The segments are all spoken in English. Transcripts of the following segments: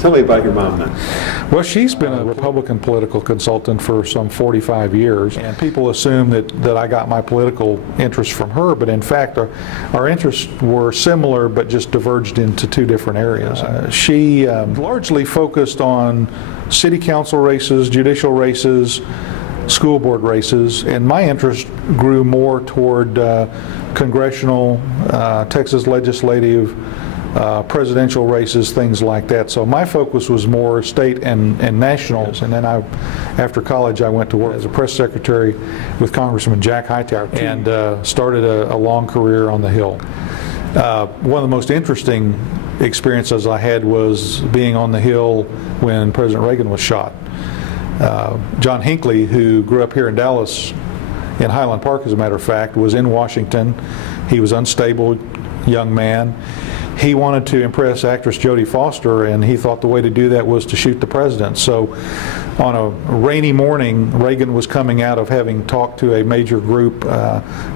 Tell me about your mom then. Well, she's been a Republican political consultant for some 45 years, and people assume that I got my political interests from her, but in fact our interests were similar but just diverged into two different areas. She largely focused on city council races, judicial races, school board races, and my interest grew more toward congressional, Texas legislative, presidential races, things like that. So my focus was more state and nationals. And then after college, I went to work as a press secretary with Congressman Jack Hightower and started a long career on the Hill. One of the most interesting experiences I had was being on the Hill when President Reagan was shot. John Hinckley, who grew up here in Dallas, in Highland Park as a matter of fact, was in Washington. He was unstable young man. He wanted to impress actress Jodie Foster, and he thought the way to do that was to shoot the president. So on a rainy morning, Reagan was coming out of having talked to a major group,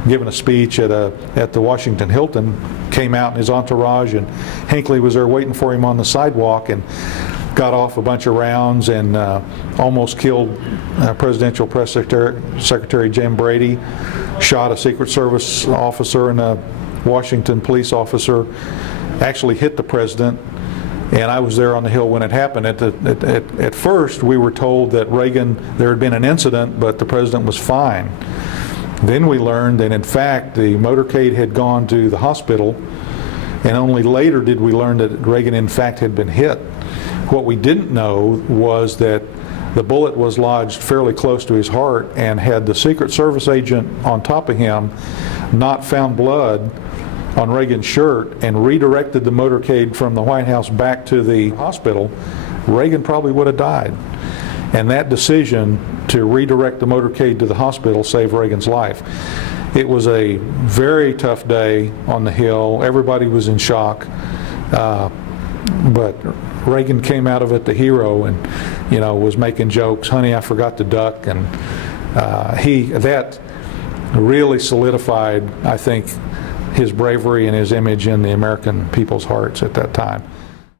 given a speech at the Washington Hilton, came out in his entourage, and Hinckley was there waiting for him on the sidewalk and got off a bunch of rounds and almost killed Presidential Press Secretary Jim Brady, shot a Secret Service officer and a Washington police officer, actually hit the president, and I was there on the Hill when it happened. At first, we were told that there had been an incident, but the president was fine. Then we learned that, in fact, the motorcade had gone to the hospital, and only later did we learn that Reagan, in fact, had been hit. What we didn't know was that the bullet was lodged fairly close to his heart, and had the Secret Service agent on top of him not found blood on Reagan's shirt and redirected the motorcade from the White House back to the hospital, Reagan probably would have died. And that decision to redirect the motorcade to the hospital saved Reagan's life. It was a very tough day on the Hill. Everybody was in shock. But Reagan came out of it the hero, and was making jokes. Honey, I forgot to duck, and that really solidified, I think, his bravery and his image in the American people's hearts at that time.